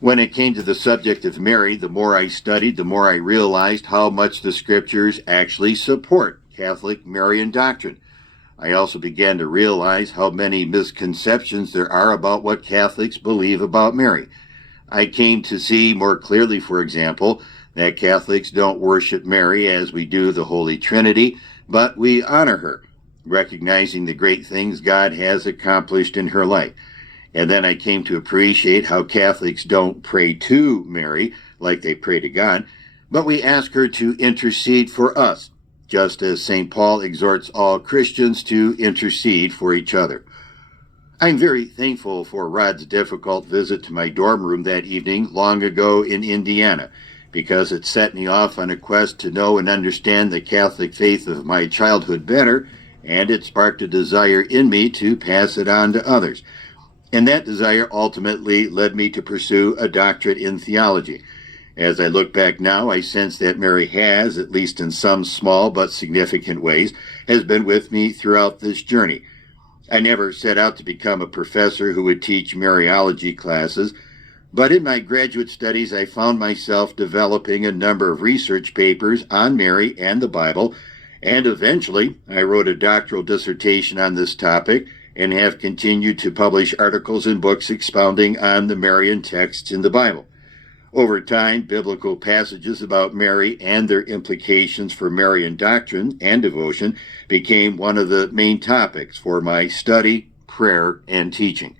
When it came to the subject of Mary, the more I studied, the more I realized how much the scriptures actually support Catholic Marian doctrine. I also began to realize how many misconceptions there are about what Catholics believe about Mary. I came to see more clearly, for example, that Catholics don't worship Mary as we do the Holy Trinity, but we honor her, recognizing the great things God has accomplished in her life. And then I came to appreciate how Catholics don't pray to Mary like they pray to God, but we ask her to intercede for us, just as St. Paul exhorts all Christians to intercede for each other. I'm very thankful for Rod's difficult visit to my dorm room that evening long ago in Indiana, because it set me off on a quest to know and understand the Catholic faith of my childhood better, and it sparked a desire in me to pass it on to others. And that desire ultimately led me to pursue a doctorate in theology. As I look back now, I sense that Mary has, at least in some small but significant ways, has been with me throughout this journey. I never set out to become a professor who would teach Mariology classes, but in my graduate studies I found myself developing a number of research papers on Mary and the Bible, and eventually I wrote a doctoral dissertation on this topic and have continued to publish articles and books expounding on the Marian texts in the Bible. Over time, biblical passages about Mary and their implications for Marian doctrine and devotion became one of the main topics for my study, prayer, and teaching.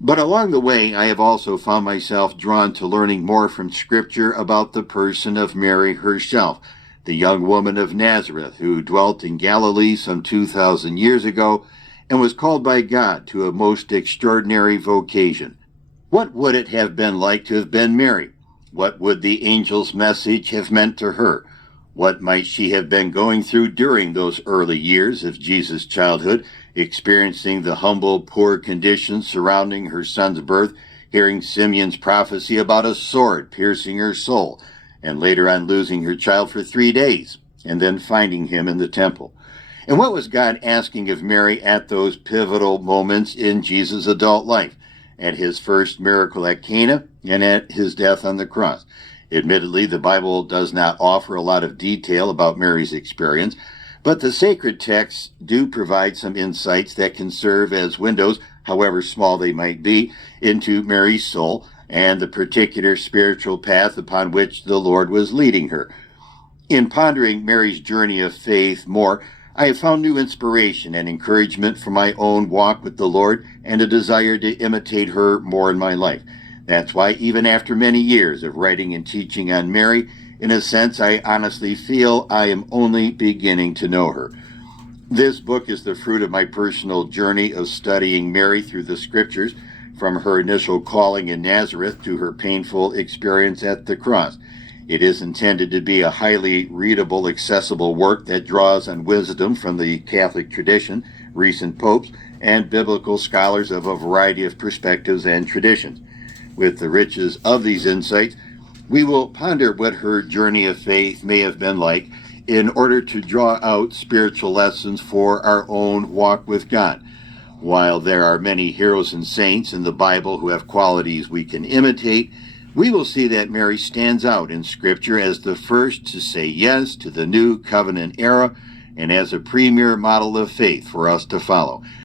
But along the way, I have also found myself drawn to learning more from Scripture about the person of Mary herself, the young woman of Nazareth who dwelt in Galilee some 2,000 years ago and was called by God to a most extraordinary vocation. What would it have been like to have been Mary? What would the angel's message have meant to her? What might she have been going through during those early years of Jesus' childhood, experiencing the humble, poor conditions surrounding her son's birth, hearing Simeon's prophecy about a sword piercing her soul, and later on losing her child for 3 days, and then finding him in the temple? And what was God asking of Mary at those pivotal moments in Jesus' adult life, at his first miracle at Cana and at his death on the cross? Admittedly, the Bible does not offer a lot of detail about Mary's experience, but the sacred texts do provide some insights that can serve as windows, however small they might be, into Mary's soul and the particular spiritual path upon which the Lord was leading her. In pondering Mary's journey of faith more, I have found new inspiration and encouragement for my own walk with the Lord and a desire to imitate her more in my life. That's why even after many years of writing and teaching on Mary, in a sense, I honestly feel I am only beginning to know her. This book is the fruit of my personal journey of studying Mary through the scriptures, from her initial calling in Nazareth to her painful experience at the cross. It is intended to be a highly readable, accessible work that draws on wisdom from the Catholic tradition, recent popes, and biblical scholars of a variety of perspectives and traditions. With the riches of these insights, we will ponder what her journey of faith may have been like in order to draw out spiritual lessons for our own walk with God. While there are many heroes and saints in the Bible who have qualities we can imitate, we will see that Mary stands out in Scripture as the first to say yes to the new covenant era and as a premier model of faith for us to follow.